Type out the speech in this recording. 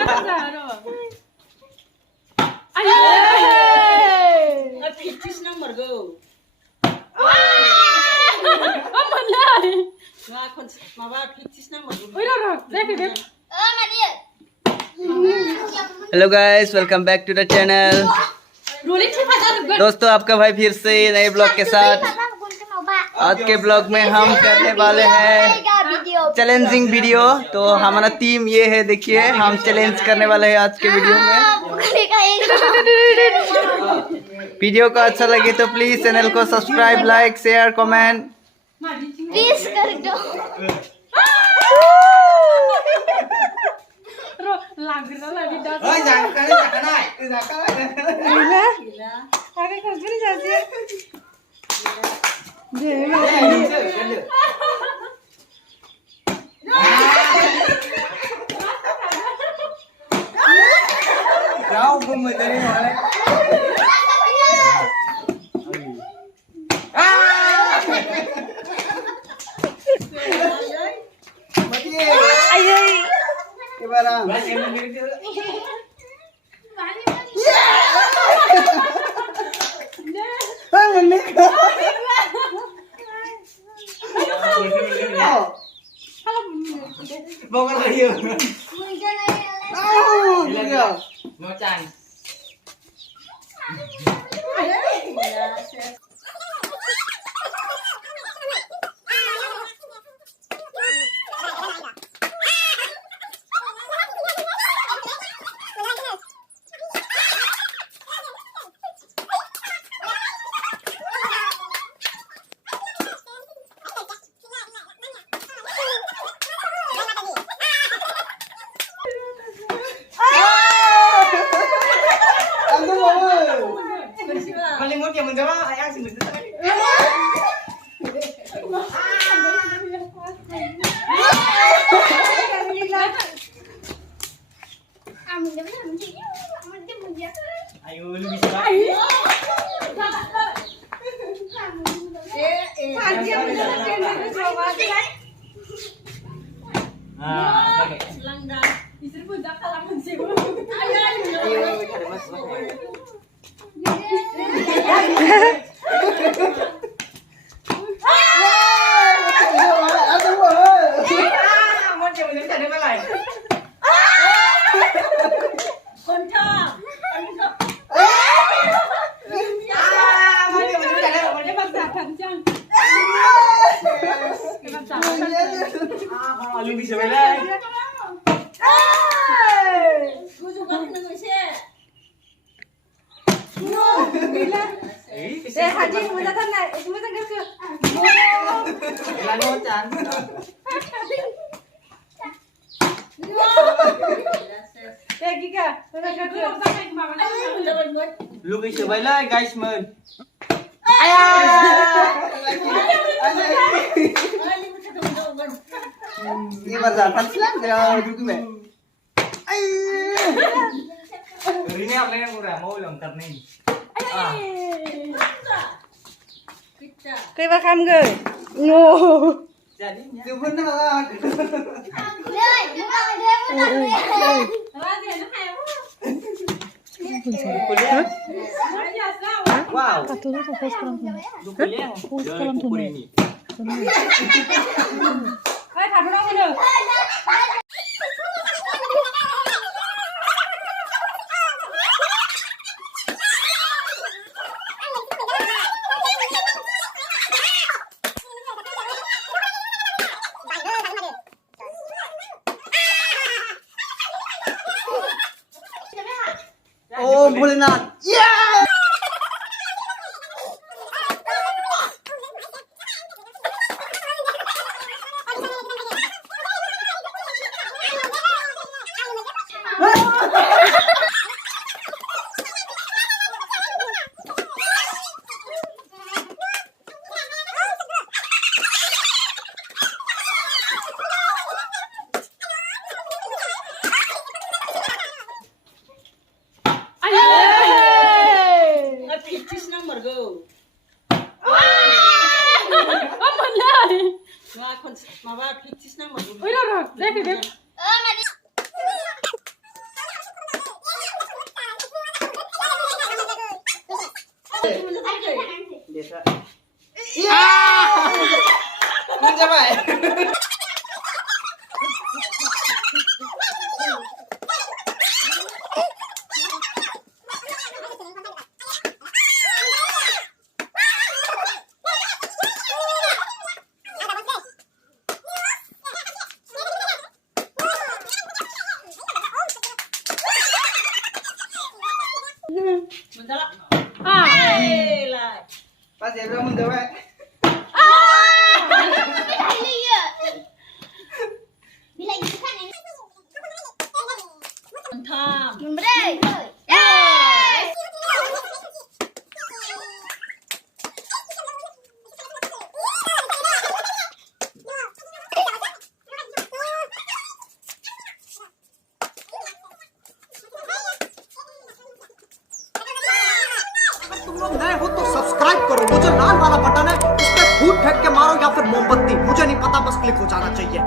Hello guys, welcome back to the channel. दोस्तों, आपका भाई फिर से नए ब्लॉग के साथ। आज के ब्लॉग में हम करने वाले हैं चैलेंजिंग वीडियो। तो हमारा टीम ये है, देखिए हम चैलेंज करने वाले हैं आज के वीडियो में। वीडियो को अच्छा लगे तो प्लीज चैनल को subscribe, like, share, comment please कर दो। Lu bisa balik guys men. Ini berjalan silang ya juga men. Ini apa yang udah mau lengkap nih? Cây ba khăm gửi. Ngô. Jadi benar. Wow. Oh, Bhulenath. Yeah! Pas ya belum menjawab. Bila gitu kan ini. Tham. Memberi. Yes. तुम लोग नए हो तो subscribe करो, वो जो लाल वाला button है उस पर फूट फेंक के मारो या फिर मोमबत्ती, मुझे नहीं पता, बस क्लिक हो जाना चाहिए।